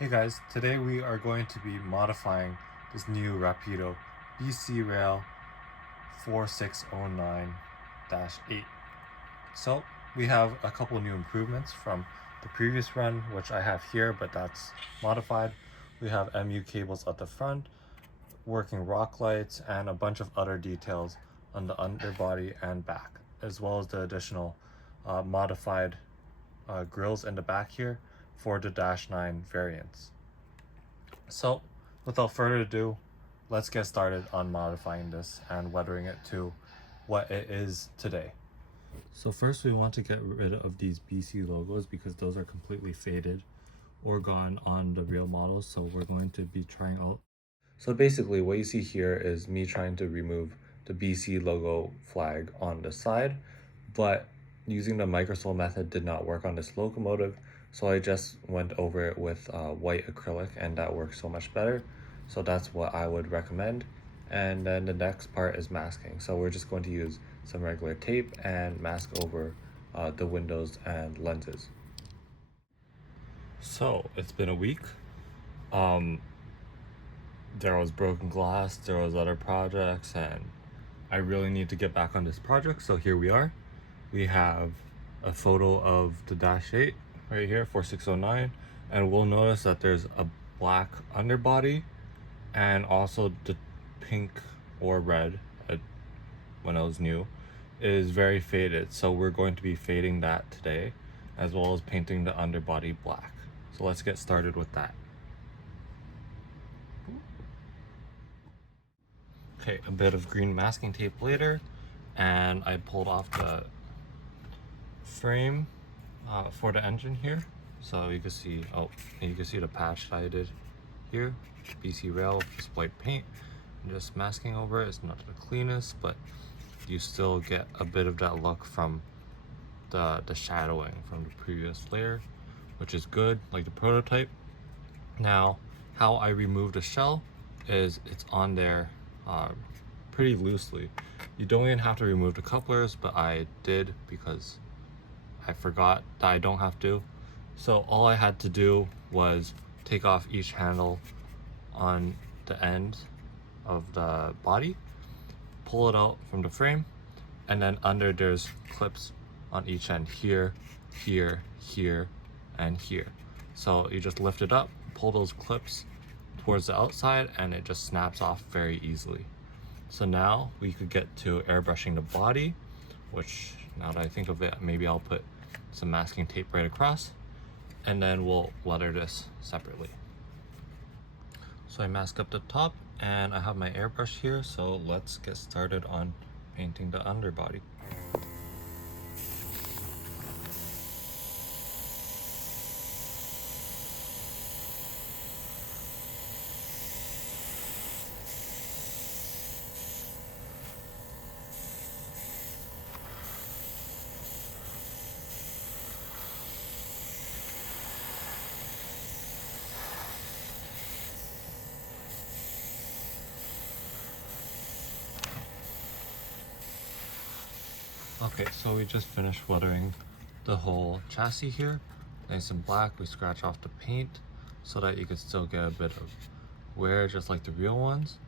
Hey guys, today we are going to be modifying this new Rapido BC Rail 4609-8. So we have a couple new improvements from the previous run, which I have here, but that's modified. We have MU cables at the front, working rock lights, and a bunch of other details on the underbody and back, as well as the additional modified grills in the back here for the Dash 9 variants. So without further ado, let's get started on modifying this and weathering it to what it is today. So first we want to get rid of these BC logos because those are completely faded or gone on the real models. So we're going to be trying out. So basically what you see here is me trying to remove the BC logo flag on the side, but using the microsole method did not work on this locomotive. So I just went over it with white acrylic and that works so much better. So that's what I would recommend. And then the next part is masking. So we're just going to use some regular tape and mask over the windows and lenses. So it's been a week. There was broken glass, there was other projects, and I really need to get back on this project. So here we are. We have a photo of the Dash 8 right here, 4609, and we'll notice that there's a black underbody and also the pink or red when it was new is very faded. So we're going to be fading that today, as well as painting the underbody black. So let's get started with that. Okay, a bit of green masking tape later, and I pulled off the frame for the engine here. So you can see, you can see the patch that I did here, BC Rail, just white paint. And just masking over it. It's not the cleanest, but you still get a bit of that look from the shadowing from the previous layer, which is good, like the prototype. Now, how I remove the shell is it's on there pretty loosely. You don't even have to remove the couplers, but I did because I forgot that I don't have to. So all I had to do was take off each handle on the end of the body, pull it out from the frame, and then under there's clips on each end here, here, here, and here. So you just lift it up, pull those clips towards the outside, and it just snaps off very easily. So now we could get to airbrushing the body, which now that I think of it, maybe I'll put some masking tape right across, and then we'll leather this separately. So I mask up the top and I have my airbrush here, so let's get started on painting the underbody. Okay, so we just finished weathering the whole chassis here. Nice and black. We scratch off the paint so that you could still get a bit of wear just like the real ones.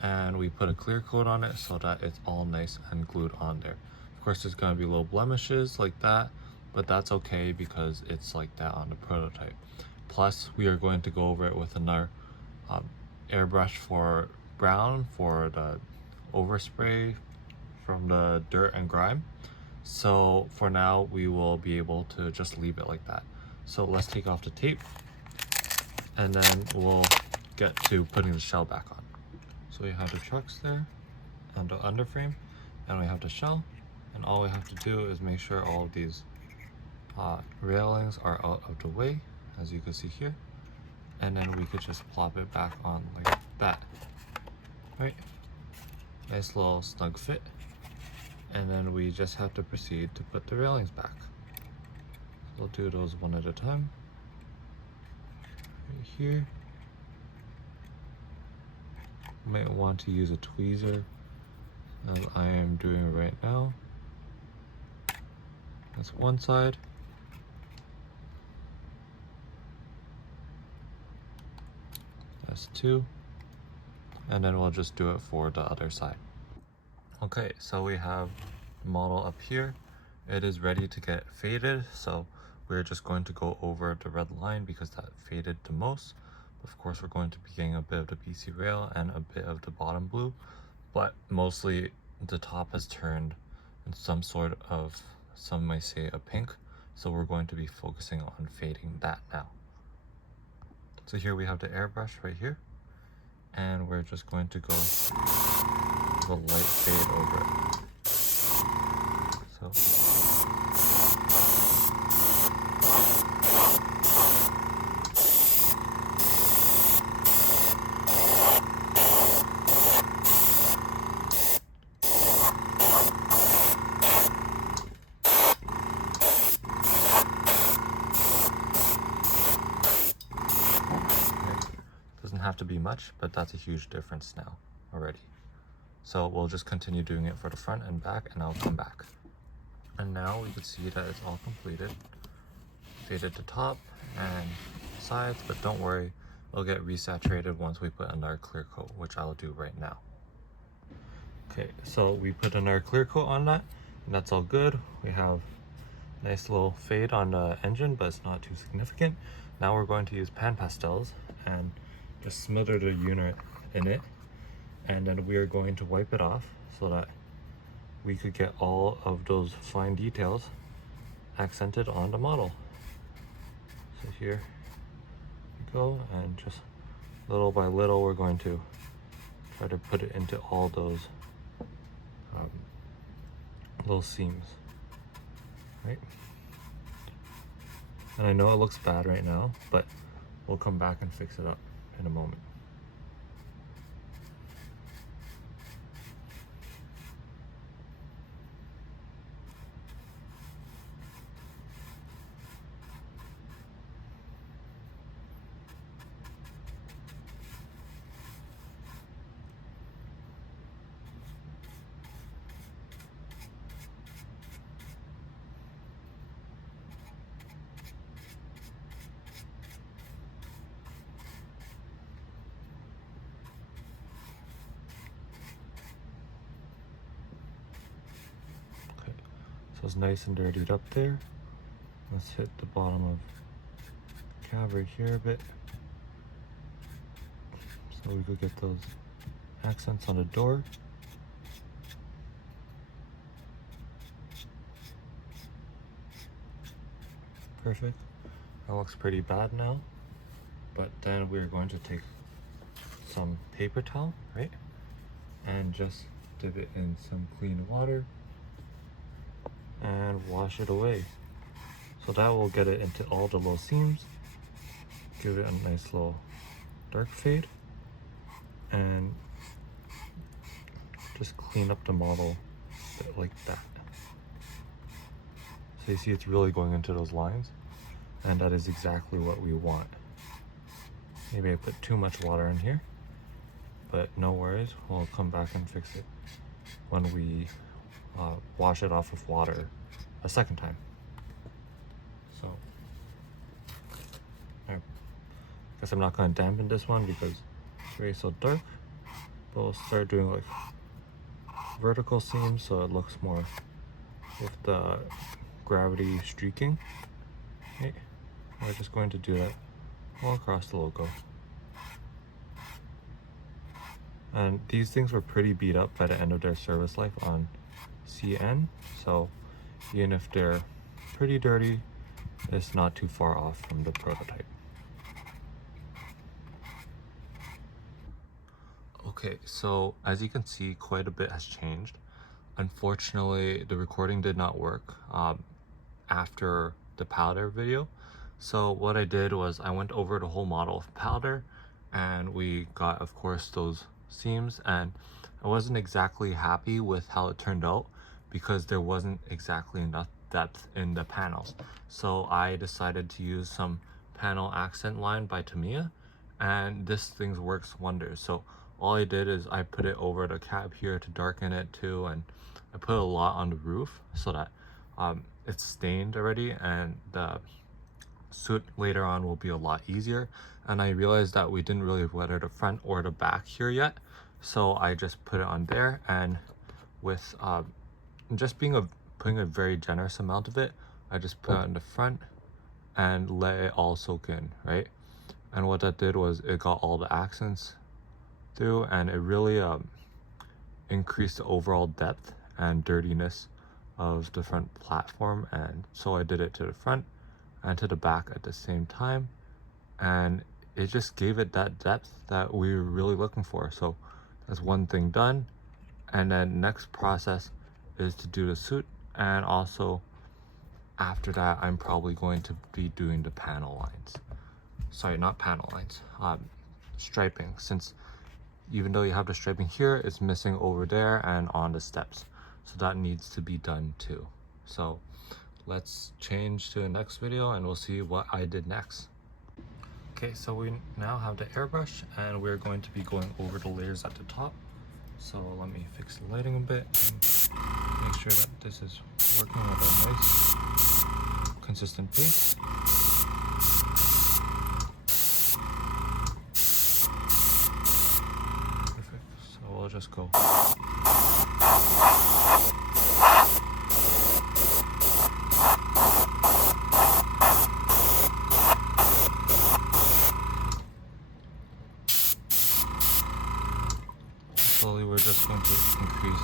And we put a clear coat on it so that it's all nice and glued on there. Of course, there's gonna be little blemishes like that, but that's okay because it's like that on the prototype. Plus, we are going to go over it with another airbrush for brown for the overspray from the dirt and grime. So for now we will be able to just leave it like that. So let's take off the tape and then we'll get to putting the shell back on. So we have the trucks there and the underframe, and we have the shell, and all we have to do is make sure all of these railings are out of the way, as you can see here, and then we could just plop it back on like that. Right, nice little snug fit. And then we just have to proceed to put the railings back. We'll do those one at a time. Right here. You might want to use a tweezer, as I am doing right now. That's one side. Just 2. And then we'll just do it for the other side. Okay, so we have the model up here. It is ready to get faded, so we're just going to go over the red line because that faded the most. Of course, we're going to be getting a bit of the BC rail and a bit of the bottom blue, but mostly the top has turned in some sort of, some might say a pink, so we're going to be focusing on fading that now. So here we have the airbrush right here, and we're just going to go with a light fade over it. So doesn't have to be much, but that's a huge difference now already. So we'll just continue doing it for the front and back, and I'll come back. And now we can see that it's all completed. Faded the top and sides, but don't worry, it'll get resaturated once we put another clear coat, which I'll do right now. Okay, so we put another clear coat on that, and that's all good. We have a nice little fade on the engine, but it's not too significant. Now we're going to use pan pastels and just smother the unit in it, and then we are going to wipe it off so that we could get all of those fine details accented on the model. So here we go, and just little by little we're going to try to put it into all those little seams, right? And I know it looks bad right now, but we'll come back and fix it up in a moment. So it's nice and dirtied up there. Let's hit the bottom of the cab right here a bit, so we could get those accents on the door. Perfect. That looks pretty bad now, but then we're going to take some paper towel, right, and just dip it in some clean water and wash it away. So that will get it into all the little seams, give it a nice little dark fade, and just clean up the model a bit like that. So you see it's really going into those lines, and that is exactly what we want. Maybe I put too much water in here, but no worries, we'll come back and fix it when we wash it off with water a second time. So I guess I'm not going to dampen this one because it's very so dark, but we'll start doing like vertical seams so it looks more with the gravity streaking. Okay. We're just going to do that all across the logo. And these things were pretty beat up by the end of their service life on CN, so even if they're pretty dirty, it's not too far off from the prototype. Okay, so as you can see, quite a bit has changed. Unfortunately, the recording did not work after the powder video. So what I did was I went over the whole model of powder, and we got, of course, those seams, and I wasn't exactly happy with how it turned out because there wasn't exactly enough depth in the panels. So I decided to use some panel accent line by Tamiya, and this thing works wonders. So all I did is I put it over the cab here to darken it too, and I put a lot on the roof so that it's stained already, and the soot later on will be a lot easier. And I realized that we didn't really weather the front or the back here yet, so I just put it on there, and with just putting a very generous amount of it, I just put it on the front and let it all soak in, right? And what that did was it got all the accents through, and it really increased the overall depth and dirtiness of the front platform. And so I did it to the front and to the back at the same time, and it just gave it that depth that we were really looking for. So that's one thing done. And then next process is to do the suit, and also after that I'm probably going to be doing the panel lines. Sorry, not panel lines, striping, since even though you have the striping here, it's missing over there and on the steps, so that needs to be done too. So let's change to the next video and we'll see what I did next. Okay, so we now have the airbrush, and we're going to be going over the layers at the top. So let me fix the lighting a bit and make sure that this is working at a nice consistent pace. Perfect, so we'll just go. Slowly we're just going to increase.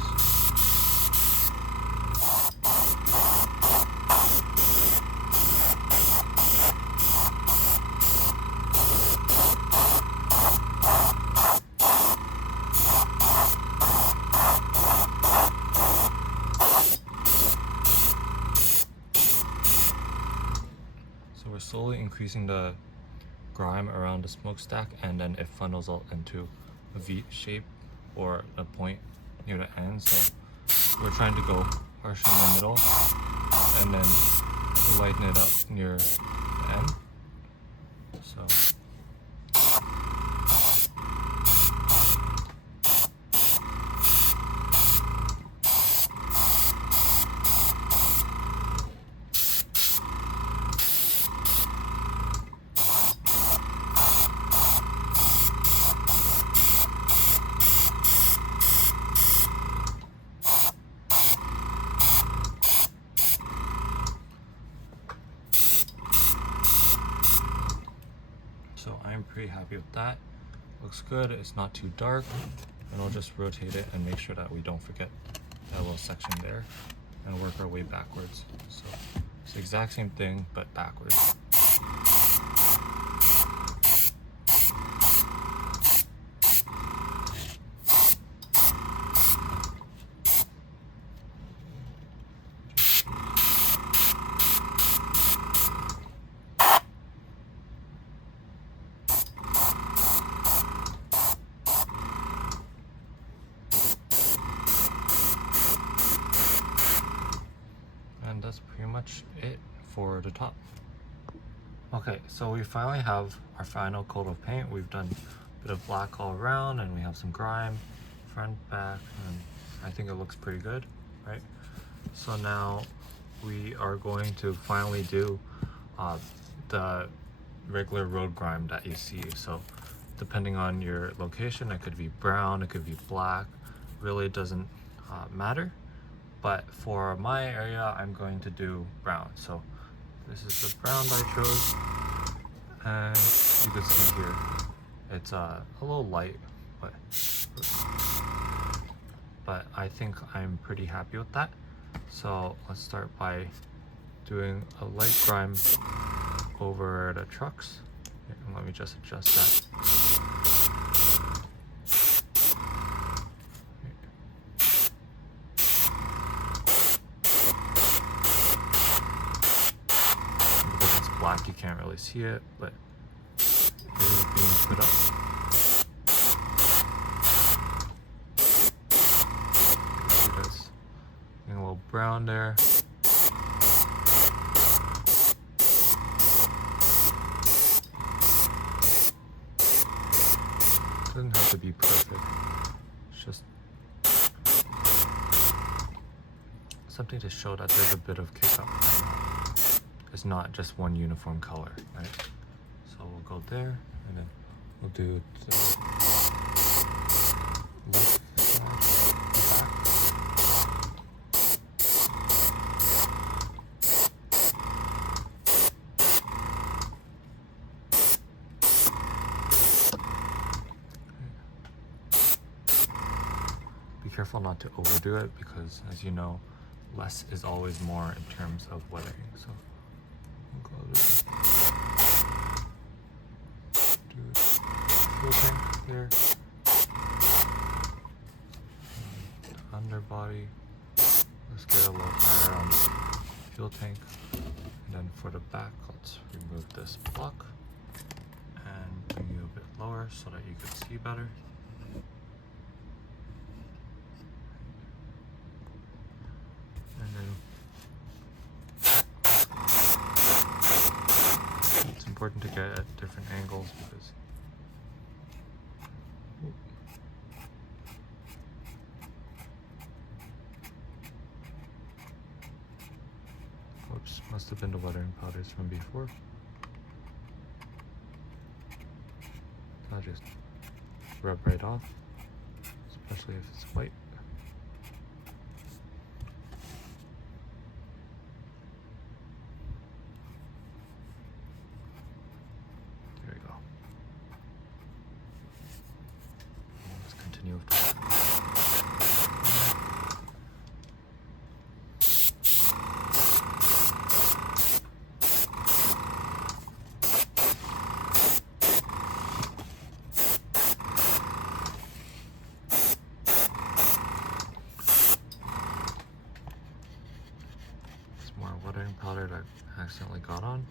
So we're slowly increasing the grime around the smokestack, and then it funnels out into a V shape or a point near the end. So we're trying to go harsh in the middle and then lighten it up near the end. So I'm pretty happy with that. Looks good, it's not too dark, and I'll just rotate it and make sure that we don't forget that little section there and work our way backwards. So it's the exact same thing but backwards. And that's pretty much it for the top. Okay, so we finally have our final coat of paint. We've done a bit of black all around, and we have some grime front, back, and I think it looks pretty good, right? So now we are going to finally do the regular road grime that you see. So depending on your location, it could be brown, it could be black, really doesn't matter. But for my area, I'm going to do brown. So this is the brown that I chose, and you can see here it's a little light, but I think I'm pretty happy with that. So let's start by doing a light grime over the trucks. And let me just adjust that. Black, you can't really see it, but it is being put up. See this getting a little brown there. Doesn't have to be perfect. It's just something to show that there's a bit of kick up. it's not just one uniform color, right? So we'll go there, and then we'll do the left side, back. Be careful not to overdo it because, as you know, less is always more in terms of weathering. So we'll go this. Do fuel tank there. Underbody. Let's get a little higher on the fuel tank. And then for the back, let's remove this block and bring you a bit lower so that you can see better. And then it's important to get at different angles because whoops, must have been the weathering powders from before. I'll just rub right off, especially if it's white. There we go. Let's continue with that. Weathering powder that I accidentally got on.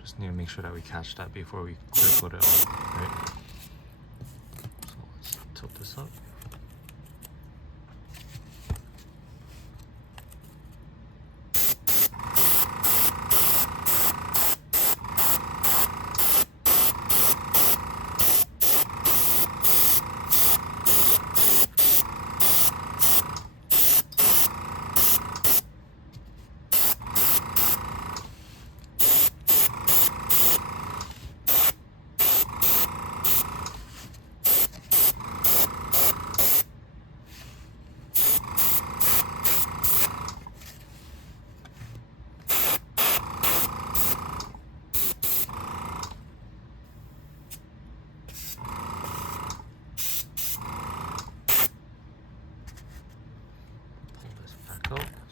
Just need to make sure that we catch that before we clear coat it out, right? So let's tilt this up.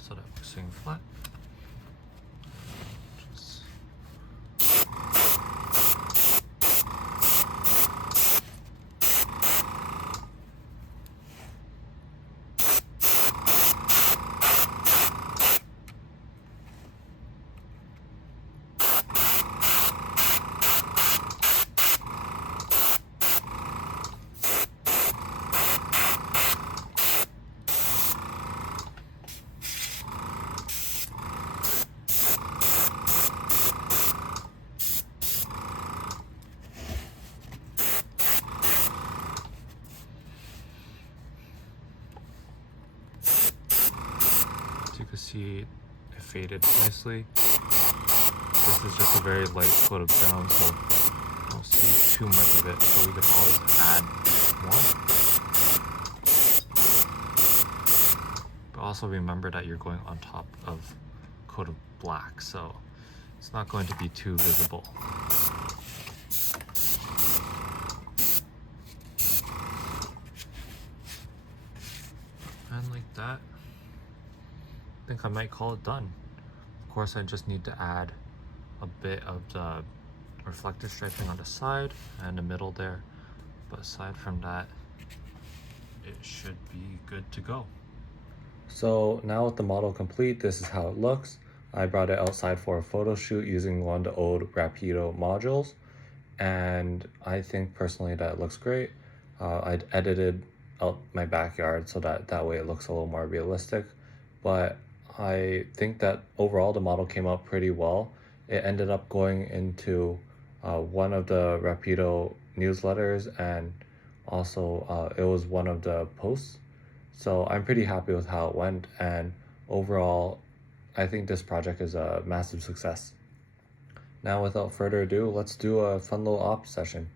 So that we're swinging flat. Just you can see it faded nicely. This is just a very light coat of brown, so I don't see too much of it, so we can always add more. But also remember that you're going on top of a coat of black, so it's not going to be too visible. And like that, I think I might call it done. Of course, I just need to add a bit of the reflective striping on the side and the middle there, but aside from that, it should be good to go. So now with the model complete, this is how it looks. I brought it outside for a photo shoot using one of the old Rapido modules, and I think personally that it looks great. I'd edited out my backyard so that way it looks a little more realistic, but I think that overall the model came out pretty well. It ended up going into one of the Rapido newsletters, and also it was one of the posts. So I'm pretty happy with how it went, and overall I think this project is a massive success. Now, without further ado, let's do a fun little op session.